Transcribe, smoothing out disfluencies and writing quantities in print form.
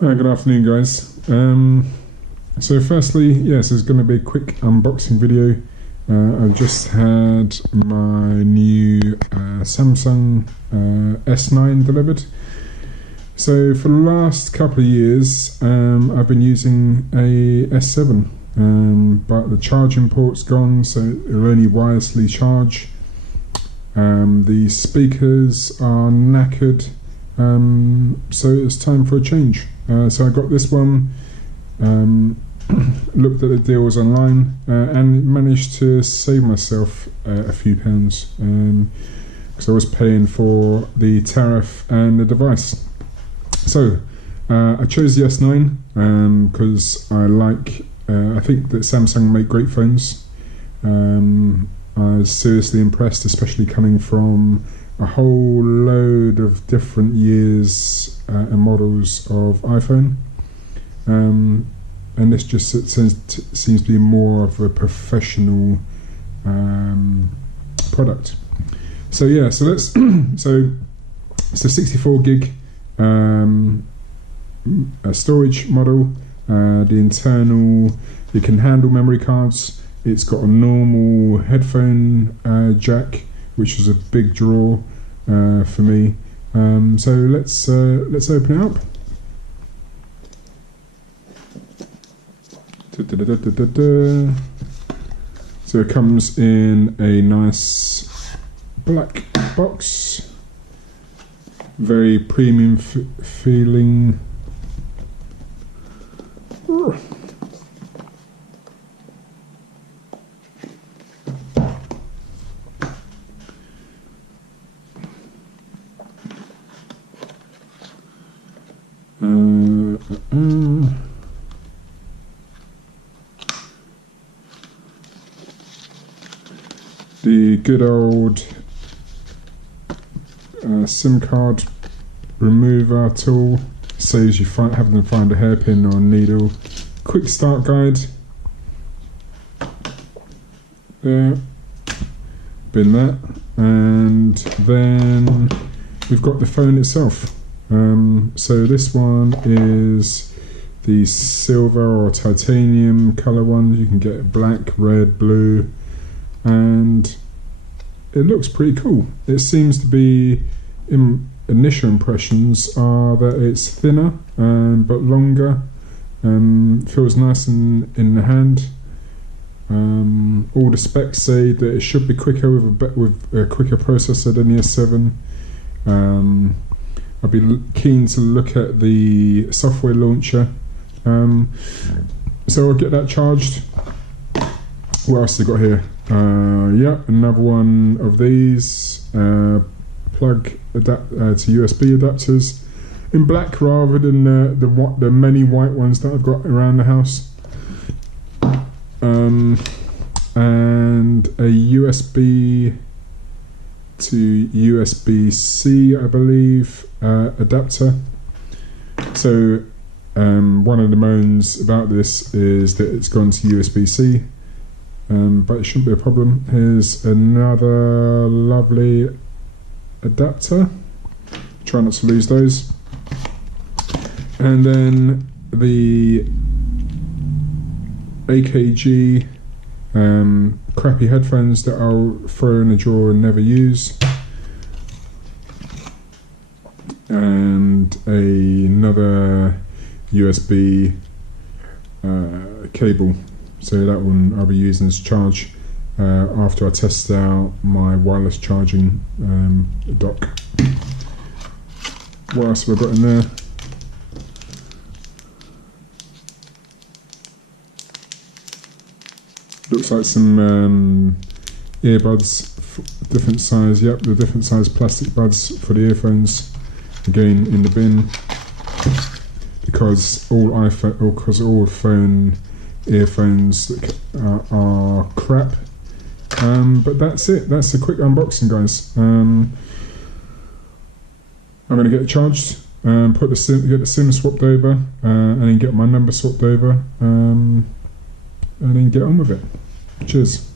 Good afternoon, guys. So firstly, yes, there's going to be a quick unboxing video. I've just had my new Samsung S9 delivered. So for the last couple of years, I've been using a S7, but the charging port's gone, so it'll only wirelessly charge. The speakers are knackered, so it's time for a change. So I got this one, looked at the deals online, and managed to save myself a few pounds, because I was paying for the tariff and the device. So I chose the S9 because I think that Samsung make great phones. I was seriously impressed, especially coming from a whole load of different years and models of iPhone, and this just seems to be more of a professional product. So yeah, so let's so it's a 64 gig storage model. The internal, it can handle memory cards. It's got a normal headphone jack, which is a big draw for me. So let's open it up. So it comes in a nice black box, very premium feeling. The good old SIM card remover tool, saves you having to find a hairpin or a needle. Quick start guide. There, bin that, and then we've got the phone itself. So this one is the silver or titanium color one. You can get black, red, blue, and it looks pretty cool. It seems to be, initial impressions are that it's thinner but longer. Feels nice in the hand. All the specs say that it should be quicker with a quicker processor than the S7. I'd be keen to look at the software launcher. So I'll get that charged. What else have I got here? Yeah, another one of these plug to USB adapters in black rather than the many white ones that I've got around the house. And a USB to USB-C, I believe, adapter. So one of the moans about this is that it's gone to USB-C, but it shouldn't be a problem. Here's another lovely adapter. Try not to lose those. And then the AKG crappy headphones that I'll throw in a drawer and never use, and another USB cable. So that one I'll be using as charge after I test out my wireless charging dock. What else have I got in there? Looks like some earbuds, different size. Yep, the different size plastic buds for the earphones. Again in the bin, because all phone earphones are crap. But that's it. That's a quick unboxing, guys. I'm going to get it charged, get the SIM swapped over, and then get my number swapped over, and then get on with it. Cheers.